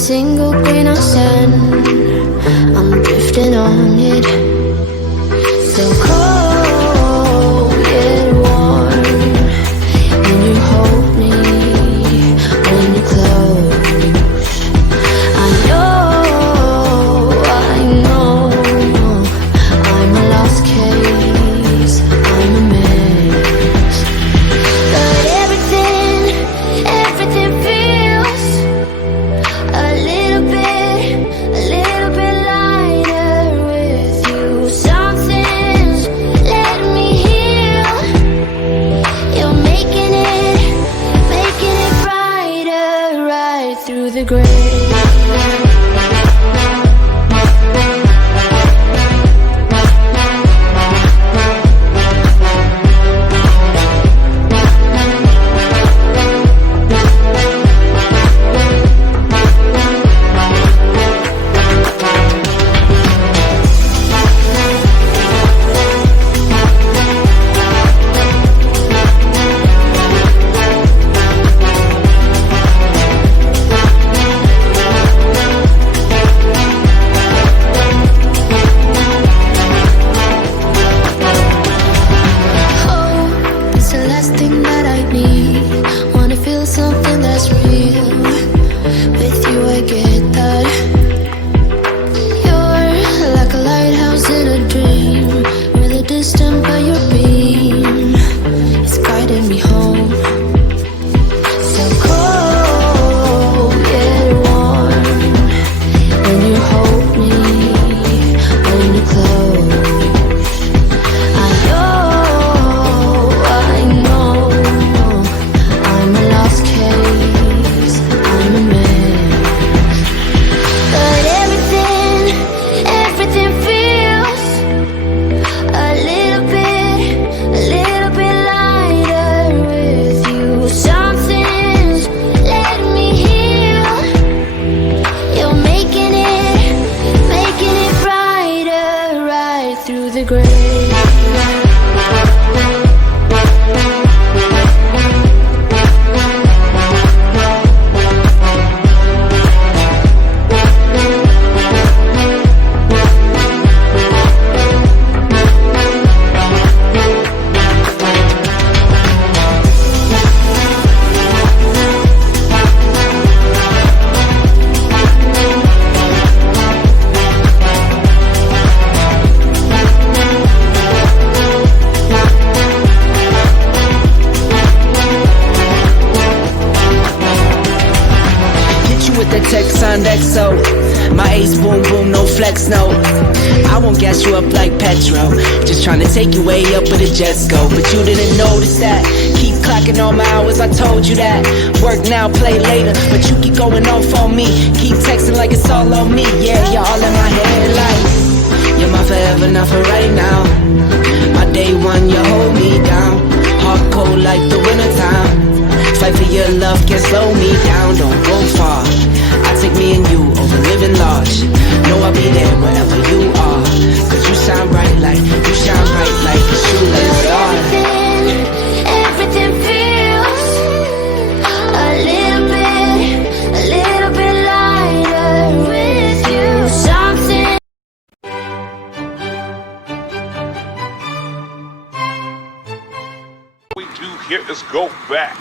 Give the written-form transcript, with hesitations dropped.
single grain of sand. I'm drifting on it. So cold yet warm when you hold me, when you close. I know I'm a lost case, I'm a mess. But everything feels a little bit lighter with you. Something's letting me heal. You're making it brighter right through the gray. Something that's real. With you I get that. You're like a lighthouse in a dream, really distant but your beam is guiding me home. So cold yet warm when you hold me, when you close. I know I'm a lost case, I'm a mess. But everything feels a little bit lighter with you. Something's letting me heal. You're making it brighter right through the gray. Text on XO, my ace boom boom, no flex, no. I won't gas you up like petrol, just trying to take you way up where the jets go. But you didn't notice that. Keep clocking all my hours, I told you that. Work now, play later, but you keep going off on me. Keep texting like it's all on me. Yeah, you're all in my head like you're my forever, not for right now. My day one, you hold me down. Hard cold like the wintertime. Fight for your love, can't slow me down. Don't go far, I take me and you over living large. Know I'll be there wherever you are, cause you shine bright like a shooting star. Everything feels a little bit lighter with you. Something. We do here is go back.